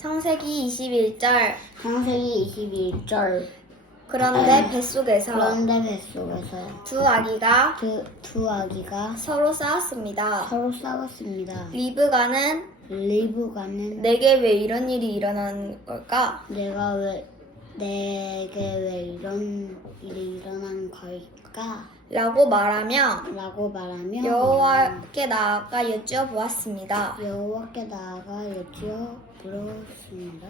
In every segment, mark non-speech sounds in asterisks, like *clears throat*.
창세기 21절 창세기 21절 그런데 뱃속에서 그런데 뱃속에서 두 아기가 두, 두 아기가 서로 싸웠습니다. 서로 싸웠습니다. 리브가는 리브가는 내게 왜 이런 일이 일어나는 걸까? 내가 왜 내게 왜 이런 일이 일어난 걸까? 라고 말하며 라고 말하며 여호와께 나아가 여쭈어 보았습니다. 여호와께 나아가 여쭈어 물었습니다.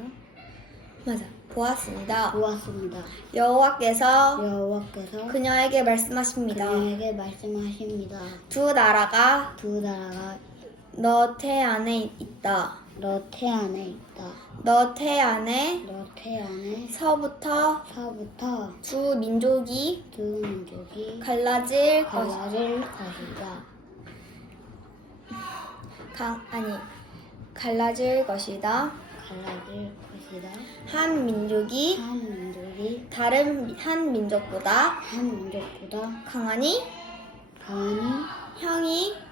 맞아. 보았습니다. 보았습니다. 여호와께서 여호와께서 그녀에게 말씀하십니다. 그에게 말씀하십니다. 두 나라가 두 나라가 너 태 안에 있다. 너 태 안에 있다. 너 태 안에 너 태 안에 서부터 서부터 두 민족이 두 민족이 갈라질 것 갈라질 것이다. 강 아니 갈라질 것이다. 갈라질 것이다. 한 민족이 한 민족이 다른 한 민족보다 한 민족보다 강하니 강하니 형이 현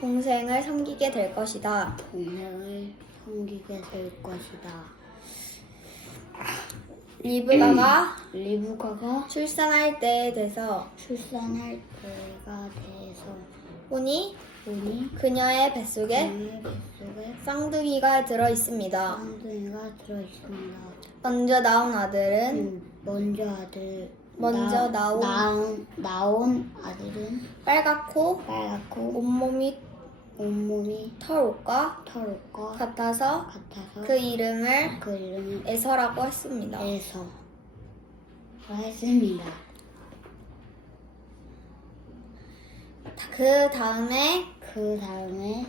동생을 섬기게 될 것이다. 동생을 섬기게 될 것이다. 리브가가 *clears throat* 리브가가 출산할 때에 돼서 출산할 때가 돼서 보니 보니 그녀의 뱃속에 그의 뱃속에 쌍둥이가 들어 있습니다. 쌍둥이가 들어 있습니다. 먼저 나온 아들은 음, 먼저 아들 먼저 나, 나온- 나온 나온 아들은 빨갛고 빨갛고 온몸이 온몸이 털옷과 털옷과 같아서 같아서 그 이름을 그 이름을 에서라고 했습니다. 에서 했습니다. 그 다음에 그 다음에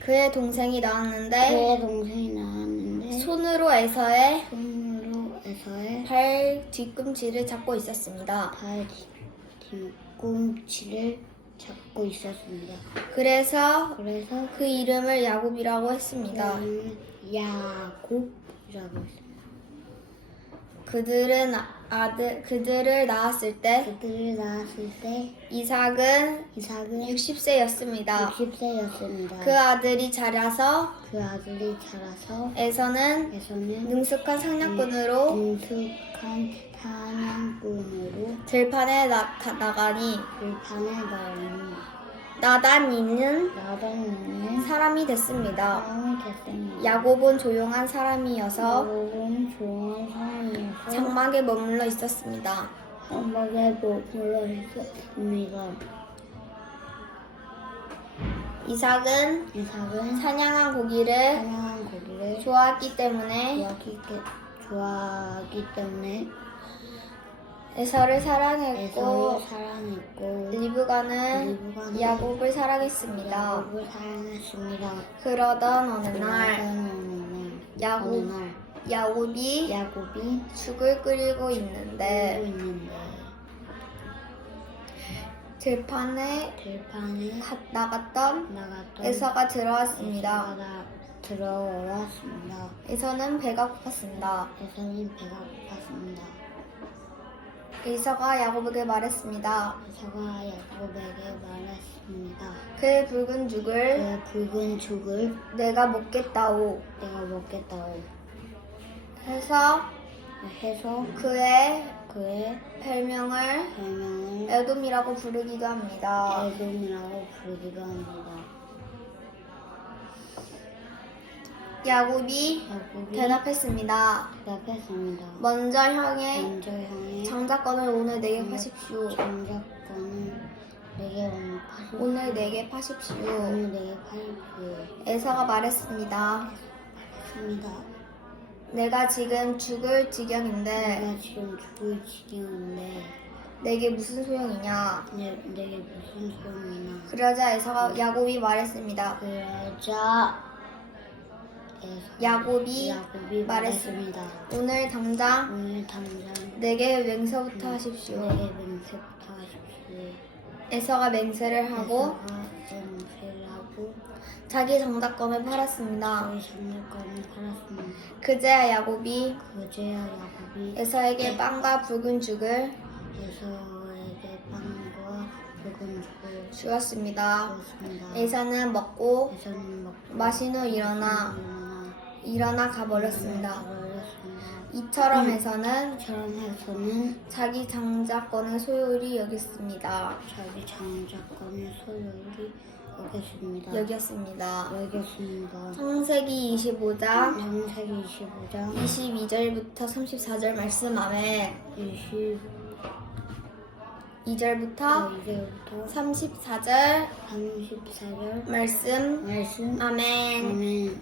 그의 동생이 나왔는데 그의 동생이 나왔는데 손으로 에서의 손 으로 에서의 발 뒤꿈치를 잡고 있었습니다. 발 뒤꿈치를 잡고 있었습니다. 그래서 그래서 그 이름을 야곱이라고 했습니다. 이름을 야곱이라고 했습니다. 그들은 아 들 그들을 낳았을 때 그들을 낳았을 때 이삭은 이삭은 60세였습니다. 60세였습니다. 그 아들이 자라서 그 아들이 자라서 에서는 에서는 능숙한 상냥꾼으로 능숙한 사냥꾼으로 들판에 나, 가- 나가니 들판에 나오니 나단이는 나단이는 사람이 됐습니다. 사람이 됐습니다. 야곱은 조용한 사람이어서 야곱은 좋은 사람이어서 장막에 머물러 있었습니다. 이삭은 이삭은 사냥한 고기를 좋아했기 때문에 좋아하기, 좋아하기 때문에 에서를 사랑했고 사랑했고 리브가는 리브가는 야곱을 사랑했습니다. 야곱을 사랑했습니다. 그러던 어느 날 그러던 어느 날 야곱- 날 야곱이 야곱이 죽을 끓이고 있는데 있는데 들판에 들판에 가- 나갔던 나갔던 에서가 들어왔습니다. 에서가 들어왔습니다. 에서는 배가 고팠습니다. 에서는 배가 고팠습니다. 에서가 야곱에게 말했습니다. 에서가 야곱에게 말했습니다. 그 붉은 죽을 그 붉은 죽을 내가 먹겠다오 내가 먹겠다고 해서 해서 그의 그의 별명을 별명을 에돔이라고 부르기도 합니다. 에돔이라고 부르기도 합니다. 야곱이 야곱이 대답했습니다. 대답했습니다. 먼저 형의 먼저 형의 장자권을 오늘 내게 파십시오. 장작권을 내게 오늘 파십시오. 오늘 내게 파십시오. 오늘 내게 파십시오. 에서가 말했습니다. 했습니다. 내가 지금 죽을 지경인데 내가 지금 죽을 지경인데 내게 무슨 소용이냐? 내, 내게 무슨 소용이나 그러자 에서가 야곱이 말했습니다. 그러자 야곱이 야곱이 말했습니다. 오늘 당장 오늘 당장 내게 맹세부터 하십시오. 내게 맹세부터 하십시오. 에서가 맹세를 하고 에서가 맹세를 하고 자기 장자권을 팔았습니다. 팔았습니다. 그제야 야곱이 그제야 야곱이 에서에게 빵과 붉은 죽을 에서에게 빵과 붉은 죽을 주었습니다. 주었습니다. 에서는 먹고 에서는 먹고 마신 후 일어나 일어나 가버렸습니다. 가버렸습니다. 이처럼 해서는 이처럼 해서는 자기 장자권을 소홀히 여겼습니다. 자기 장자권의 소유를 여겼습니다. 여겼습니다. 여겼습니다. 창세기 25장 창세기 25장 22절부터 34절 말씀함에 20 2절부터 이제부터 34절 34절 말씀 말씀 아멘. 아멘